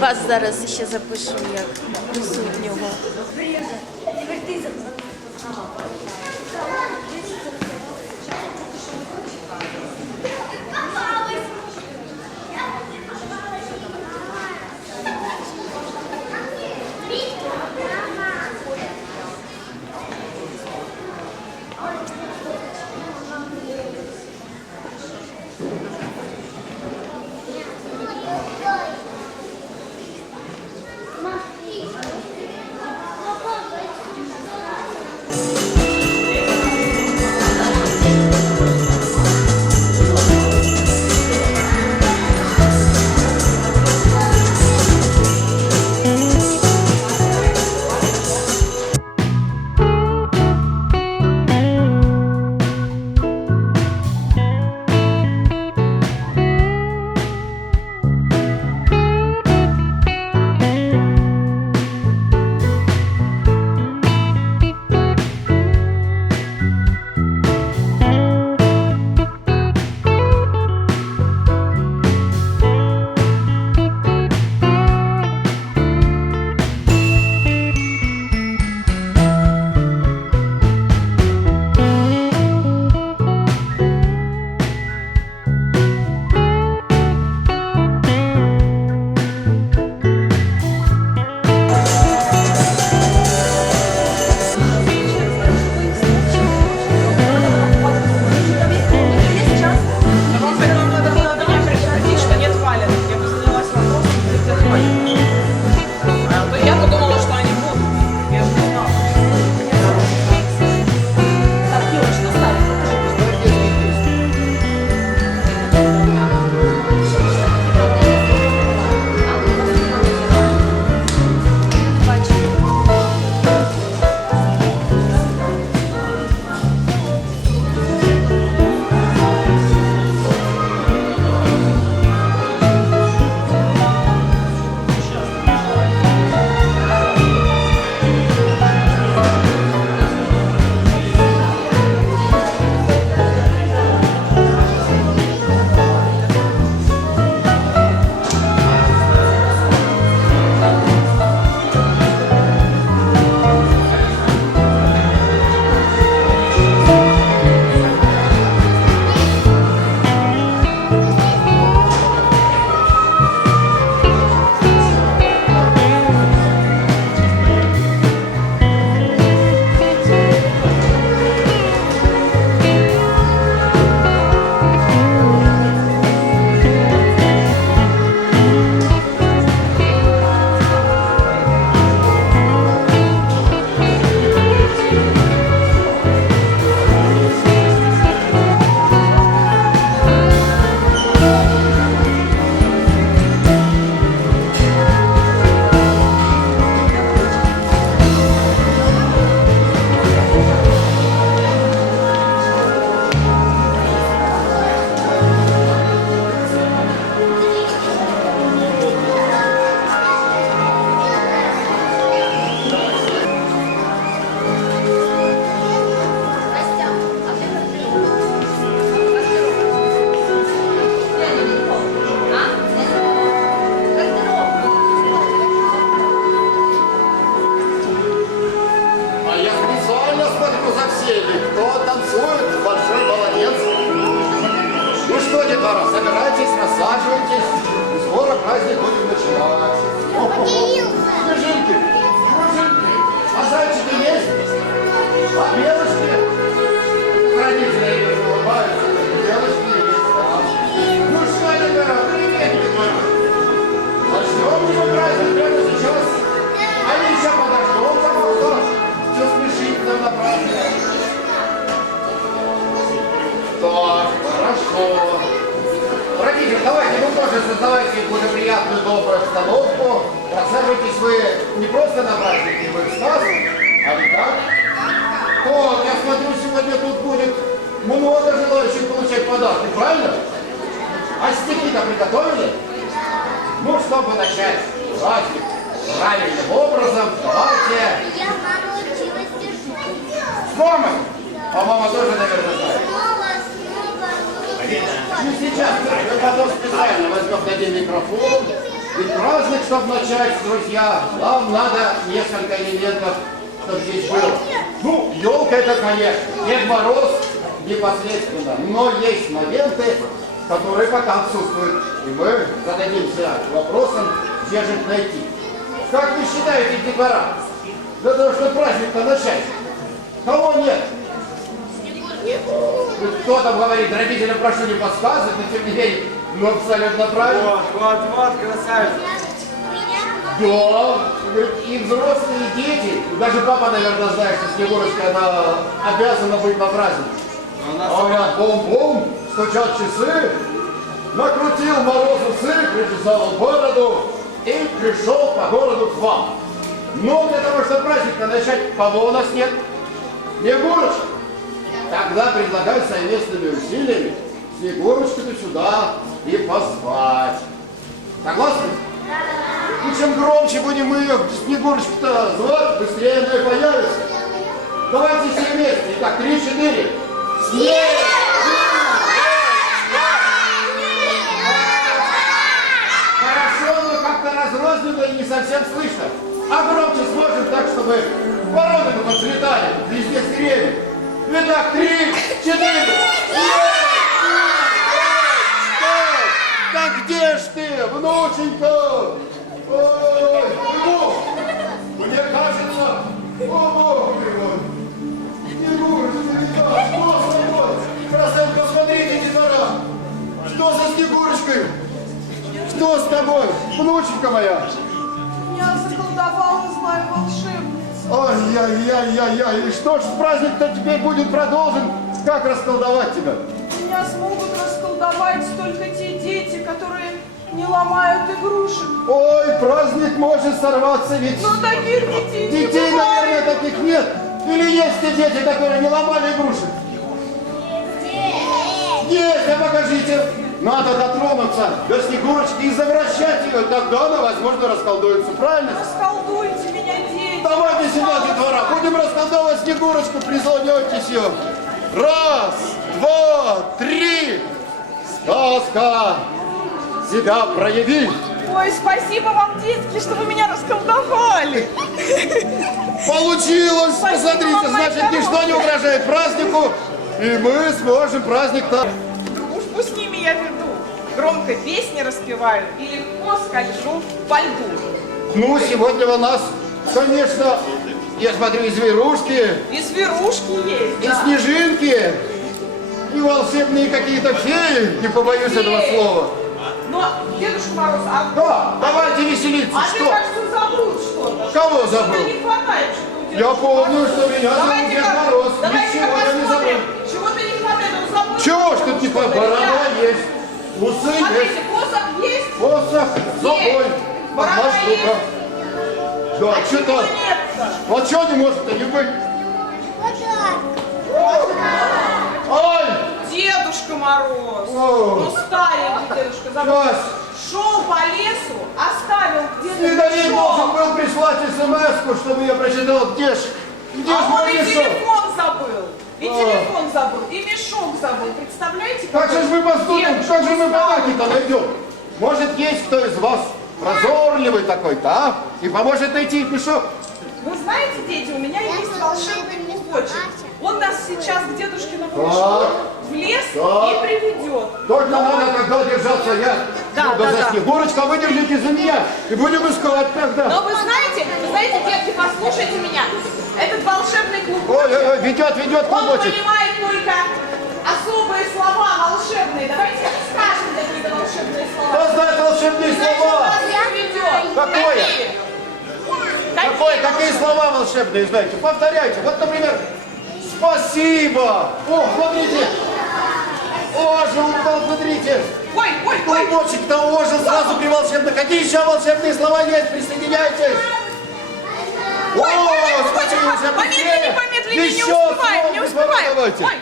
Вас зараз ще запишу як присутнього. Чтобы начать праздник правильным образом, давайте Я мама училась держать. с мамой. А мама тоже, наверное, знает. Снова, снова, Ну, сейчас, мы потом специально возьмем, дадим микрофон. Ведь праздник чтобы начать, друзья, вам надо несколько элементов, чтобы здесь было. Ну, елка это, конечно, Дед Мороз непосредственно, но есть моменты, которые пока отсутствуют. И мы зададимся вопросом, где же их найти. Как вы считаете, детвора, для того, чтобы праздник-то начать? Кого нет? Вот Кто там говорит, родителям прошу не подсказывать, но тем не менее, ну абсолютно правильно. Вот, вот, вот, красавец. Да, и взрослые, и дети. Даже папа, наверное, знает, что Снегурочка, она обязана быть на празднике. А у меня бум-бум, стучат часы, накрутил морозу сыр, причесал бороду и пришел по городу к вам. Но для того, чтобы праздник начать, кого у нас нет? Снегурочка. Тогда предлагаю совместными усилиями Снегурочку-то сюда и позвать. Согласны? И чем громче будем мы ее, Снегурочку-то звать, быстрее она и появится. Давайте все вместе. Итак, три-четыре. Снег! Хорошо, но разрозненно и не совсем слышно. А громче сможем так, чтобы вороны тут взлетали, везде с деревьев. Итак, три, четыре. Да где ж ты, внученька? Ой, ну, мне кажется, о, Снегурочка, ребят, что с тобой? Красавка, посмотрите, детвора, что за Снегурочкой? Что с тобой, внученька моя? Меня заколдовала злая волшебница. Ай-яй-яй-яй-яй, и что ж праздник-то теперь будет продолжен? Как расколдовать тебя? Меня смогут расколдовать только те дети, которые не ломают игрушек. Ой, праздник может сорваться, ведь Но таких детей, не детей, бывает. наверное, таких нет. Или есть те дети, которые не ломали игрушек? Есть, а покажите. Надо дотронуться до Снегурочки и завращать ее, тогда она, возможно, расколдуется, правильно? Расколдуйте меня, дети. Давайте сюда, детвора, будем расколдовать Снегурочку, прислонетесь ее. Раз, два, три. Сказка, себя прояви. Ой, спасибо вам, детки, что вы меня расколдовали. Получилось! Спасибо Посмотрите, вам, значит, ничто не угрожает празднику, и мы сможем праздник-то... Дружбу с ними я веду. Громко песни распеваю и легко скольжу по льду. Ну, сегодня у нас, конечно, я смотрю, и зверушки, И зверушки есть. и да. снежинки, и волшебные какие-то феи, не побоюсь этого Феи. слова. Но, Дедушка Мороз, а, Да, давайте веселиться, а ты, что? кажется, забыл что-то. Кого Что-то забыл? не хватает. что-то у Я помню, что меня зовут Дед Мороз, Давайте-ка ничего я не забыл. Чего-то не хватает, он забыл. Чего ж тут не Что-то, борода есть, усы есть, Смотрите, посох есть. посох, зубой, Борода одна штука. Да, А что-то... Вот что не может-то не быть? Ай! Дедушка Мороз. О. Ну, старенький дедушка забыл. Сейчас! Шел по лесу, оставил где-то Снеговик должен был прислать смс чтобы я прочитал, где ж, где ж А он мой и телефон забыл. И О. телефон забыл, и мешок забыл. Представляете? Как же ж мы поступим, как же мы устал. подарки-то найдем? Может, есть кто из вас прозорливый такой-то, а? И поможет найти мешок? Вы знаете, дети, у меня есть волшебный клубочек. Он нас сейчас к дедушкиному мешку в лес и приведет. Только надо тогда держаться я. Да, да, за да. Снегурочка, вы держите за меня. И будем искать тогда. Но вы знаете, вы знаете, детки, послушайте меня. Этот волшебный клубочек, Ой, ой, ой, ведет, ведет он клубочек. понимает только особые слова волшебные. Давайте скажем какие-то волшебные слова. Кто знает волшебные он слова? нас ведет. Какое? Какие? Какие слова волшебные знаете? Повторяйте. Вот, например, спасибо. О, смотрите. Ожил, смотрите. Ой, ой, ой. Клубочек-то ожил сразу при волшебных. Какие еще волшебные слова есть? Присоединяйтесь. Помедленнее, помедленнее, не Еще успеваем, не успеваем. давайте. Ой,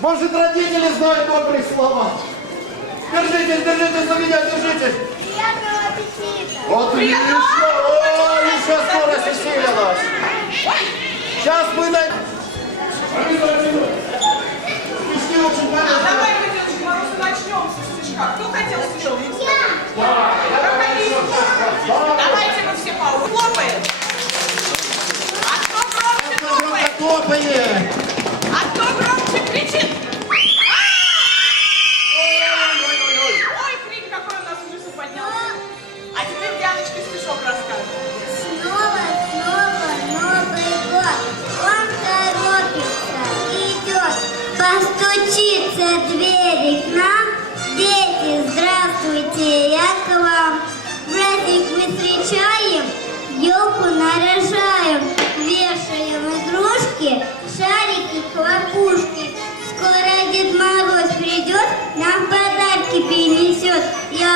Может, родители знают добрые слова? Держитесь, держитесь за меня, держитесь. Приятного аппетита! Вот видишь, о, еще скорость усилилась. Сейчас мы на... Стишки очень а давай мы, и начнем со стишка. Кто хотел стишок? Я! Проходите хлопає.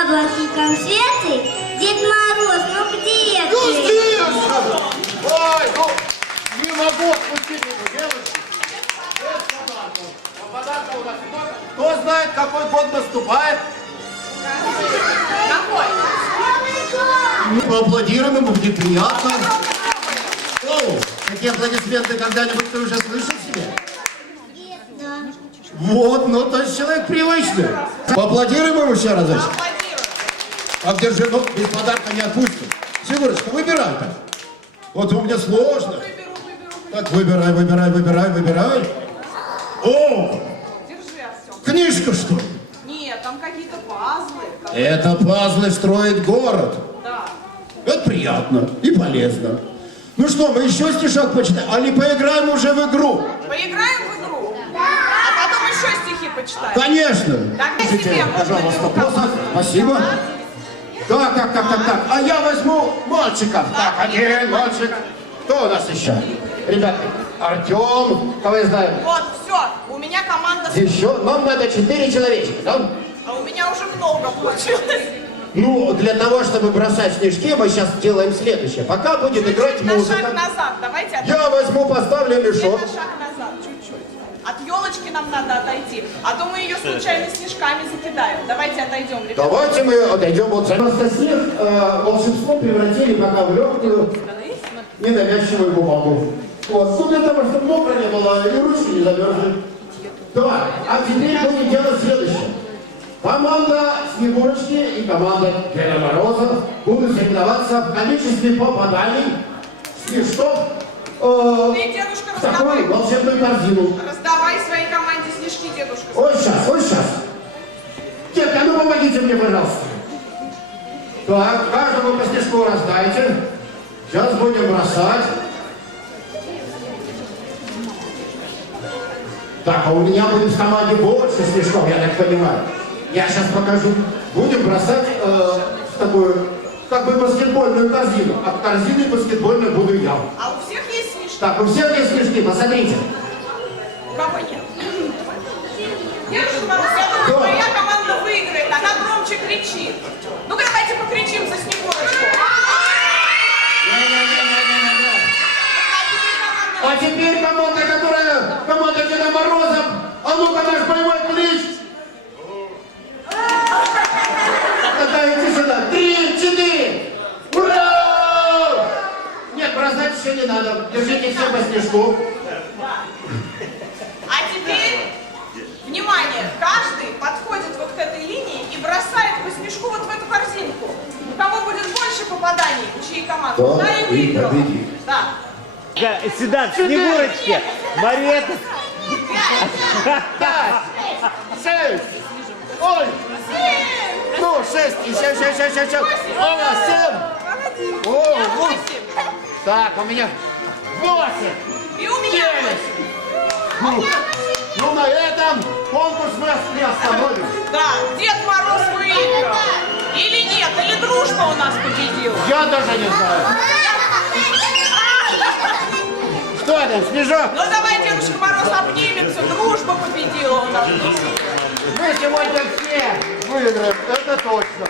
Яблоки, конфеты. Дед Мороз, ну где Ну ты? здесь же! Ой, ну, не могу отпустить подарка у нас много. Кто знает, какой год наступает? Какой? Ну, поаплодируем ему, будет приятно. О, такие аплодисменты когда-нибудь ты уже слышал себе? Вот, ну, то есть человек привычный. Поаплодируем ему еще разочек. Аплодирую. Обдержи, ну, без подарка не отпустим. Снегурочка, выбирай так. Вот у меня сложно. Выберу, выберу. Так, выбирай, выбирай, выбирай, выбирай. О, Держи, Артем. книжка что ли? Нет, там какие-то пазлы. Там- Это пазлы строить город. Да. Это приятно и полезно. Ну что, мы еще стишок почитаем? Али поиграем уже в игру? Поиграем в игру? А потом еще стихи почитаем. Конечно. Так, себе, можно пожалуйста, посох. Спасибо. Так, так, так, так, так. А я возьму мальчиков. Так, один мальчик. Кто у нас еще? Ребята, Артем, кого я знаю. Вот, все, у меня команда, Еще нам надо четыре человечка, да? а у меня уже много получилось. Ну, для того, чтобы бросать снежки, мы сейчас делаем следующее. Пока будет играть Чуть-чуть на шаг музыка, назад, давайте я возьму, поставлю мешок. шаг назад. От елочки нам надо отойти, а то мы ее случайно снежками закидаем. Давайте отойдем, ребята. Давайте мы отойдем вот за... Просто снег э, волшебство превратили пока в легкую, ненавязчивую бумагу. Вот, ну для того, чтобы мокро не было и ручки не замерзли. Так, а теперь будем делать следующее. Команда Снегурочки и команда Деда Мороза будут соревноваться в количестве попаданий снежков Ты, дедушка, раздавай. волшебную корзину. Раздавай своей команде снежки, дедушка. Ой, сейчас, ой, сейчас. Детка, ну помогите мне, пожалуйста. Так, каждому по снежку раздайте. Сейчас будем бросать. Так, а у меня будет в команде больше снежков, я так понимаю. Я сейчас покажу. Будем бросать э, в такую, как бы баскетбольную корзину. А в корзине баскетбольной буду я. А у всех есть снежки? Так, у всех есть снежки, посмотрите. У кого нет? Дедушка Мороз, я думаю, Да. моя команда выиграет, она громче кричит. Ну-ка, давайте покричим за Снегурочку. А теперь команда, которая, команда Деда Мороза, а ну-ка наш боевой клич. Четыре. Ура! Нет, бросать еще не надо. Держите все по снежку. А теперь, внимание, каждый подходит вот к этой линии и бросает по снежку вот в эту корзинку. У кого будет больше попаданий, у чьей команды, Да, та и победит. Да. Да, Сюда, к Снегурочке. Марета. Шесть. Ой. Ну, шесть. Еще, еще, еще, еще, еще. О, семь. О, восемь. Так, у меня восемь. И у меня восемь. Ну, ну, на этом конкурс мы остановим. Да, Дед Мороз выиграл. Или нет, или дружба у нас победила. Я даже не знаю. Что там, снежок? Ну давай, Дедушка Мороз обнимется, дружба победила у нас. Мы сегодня все выиграем, это точно.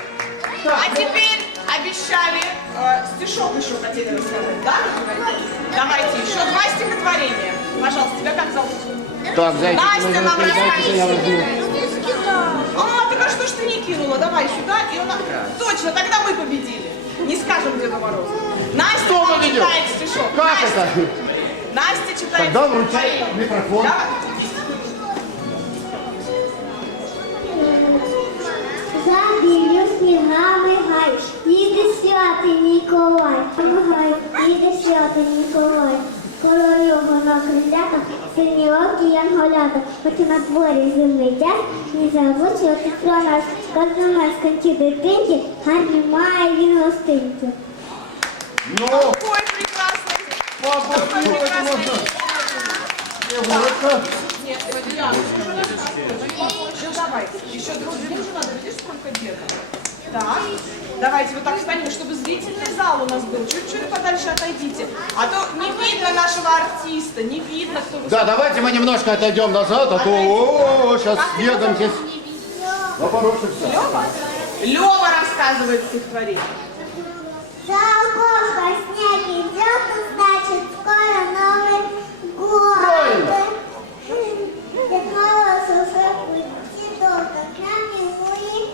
Так, А теперь обещали э, стишок еще хотели рассказать, да? Давайте, еще два стихотворения. Пожалуйста, тебя как зовут? так зайчик, Настя нам расскажет. А, так а что ж ты не кинула? Давай сюда. И она... Точно, тогда мы победили. Не скажем Деду Морозу. Настя Кто победил? читает стишок. Как Настя. это? Настя читает Тогда вручай микрофон. Давай. Снігами гай, їде святий Ніколай. Гай, їде святий Ніколай. Коло його на крилятах, сині окі янголята, хоч на дворі зимний час, не забучувати про нас, кожному скончі дитинці, гарні має він гостинцю. Ну, Ой, можно. Снегурочка. Нет, Диана, ну давай. Еще друг другу надо, видишь, сколько деток. Так, давайте вот так встанем, чтобы зрительный зал у нас был. Чуть-чуть подальше отойдите. А то не видно нашего артиста, не видно, кто вы. Да, давайте мы немножко отойдем назад, а то о, сейчас снегом здесь напорошимся. Лёва? Лева рассказывает стихотворение. Окошко снег идет, значит, скоро Новый год. Правильно. Дед Мороз уже пути долго, к нам ему идти.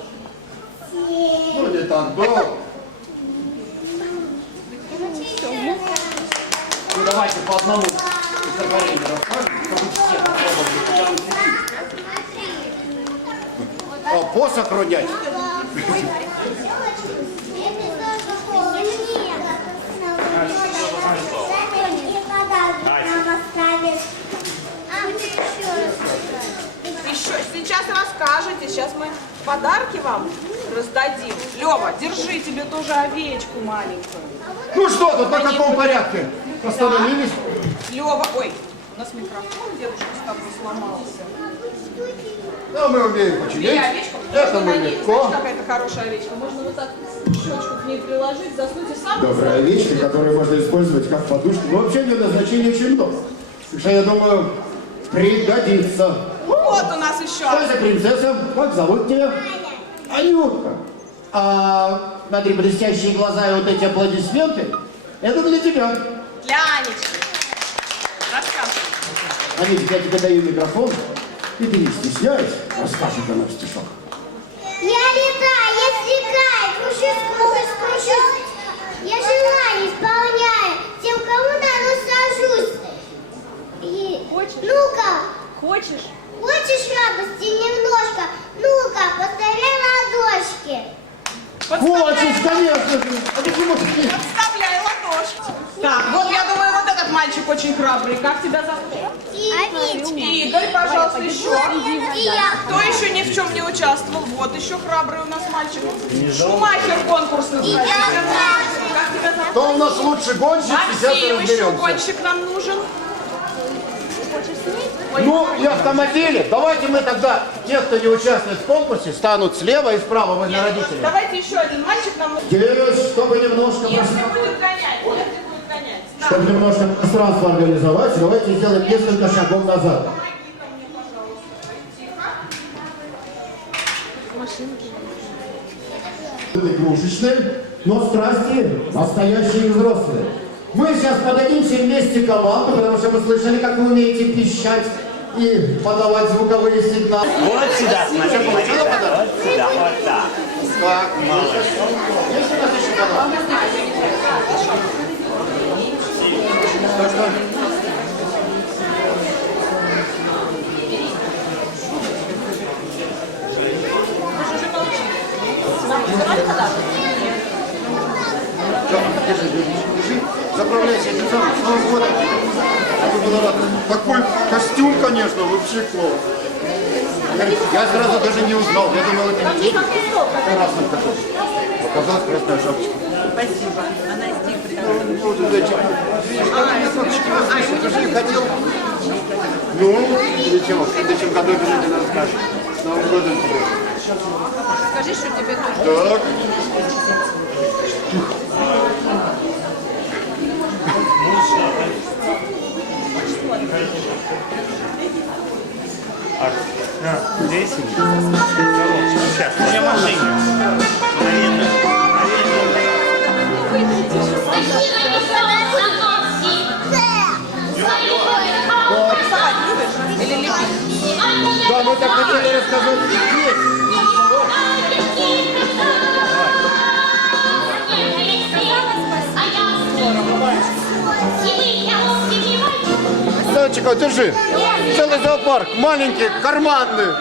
Ну, не так долго. Ну, давайте по одному стихотворению расскажем, чтобы все попробовали. Я вам сидите. А, посох родять. Сейчас расскажете, сейчас мы подарки вам раздадим. Лева, держи тебе тоже овечку маленькую. Ну что тут, на каком порядке? Остановились? Лева, ой, у нас микрофон дедушка с тобой сломался. Да, мы умеем Бери починить. овечку. Это мы на ней, легко. Знаешь, какая-то хорошая овечка? Можно вот так щечку к ней приложить, заснуть и сам. Добрая вещь, которую можно использовать как подушку. Но вообще ее назначение очень много. Так что я думаю, пригодится. Вот у нас еще. Что за принцесса? Как зовут тебя? Анютка. А смотри, блестящие глаза и вот эти аплодисменты, это для тебя. Для Анечки. Рассказывай. Анютка, я тебе даю микрофон, и ты не стесняйся, расскажет нам стишок. Я летаю, я слетаю, кручусь, кручусь, кручусь. Я желание исполняю, тем, кому надо сажусь. И... Хочешь? Ну-ка, Хочешь? Хочешь радости немножко? Ну-ка, поставляй ладошки. Хочешь, конечно же. А почему ты не- Подставляй ладошки. Так, вот я думаю, вот этот мальчик очень храбрый. Как тебя зовут? Игорь, пожалуйста, еще. Кто еще ни в чем не участвовал? Вот еще храбрый у нас мальчик. Шумахер конкурсный. Как тебя зовут? Кто у нас лучший гонщик, Максим, еще гонщик нам нужен. Ну и автомобили. Давайте мы тогда, те, кто не участвует в конкурсе, станут слева и справа возле родителей. Давайте еще один мальчик нам. Здесь, чтобы немножко, Если будет гонять, если будет гонять. Да. чтобы немножко пространство организовать, давайте сделаем несколько шагов назад. Помоги ко мне, пожалуйста. Тихо. Игрушечной, но страсти настоящие и взрослые. Мы сейчас подадимся вместе команду, потому что мы слышали, как вы умеете пищать и подавать звуковые сигналы. Вот сюда, смотри. Вот сюда, вот так. Так, молодец. Есть у нас еще подарок? Что, что? Всё, держи, держи, держи. Заправляйся этим самым, с Новым годом. Чтобы было рад. Такой костюм, конечно, вообще класс. Я, сразу даже не узнал, я думал, это не. Красный такой. Показалась красная шапочка. Спасибо. Она стих Ну, вот зайчик. Видишь, как я фактически возвысил, ты же не хотел. Ну, ничего, в следующем году обязательно расскажешь. С Новым годом тебе. Скажи, что тебе нужно. Так. Здесь? Сейчас, я машине. Наверное. Да, мы так хотели рассказать Зайчика, держи. Целый зоопарк, маленький, карманный.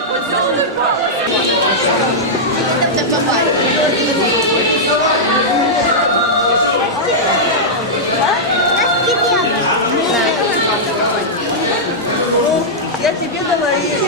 Я тебе говорила.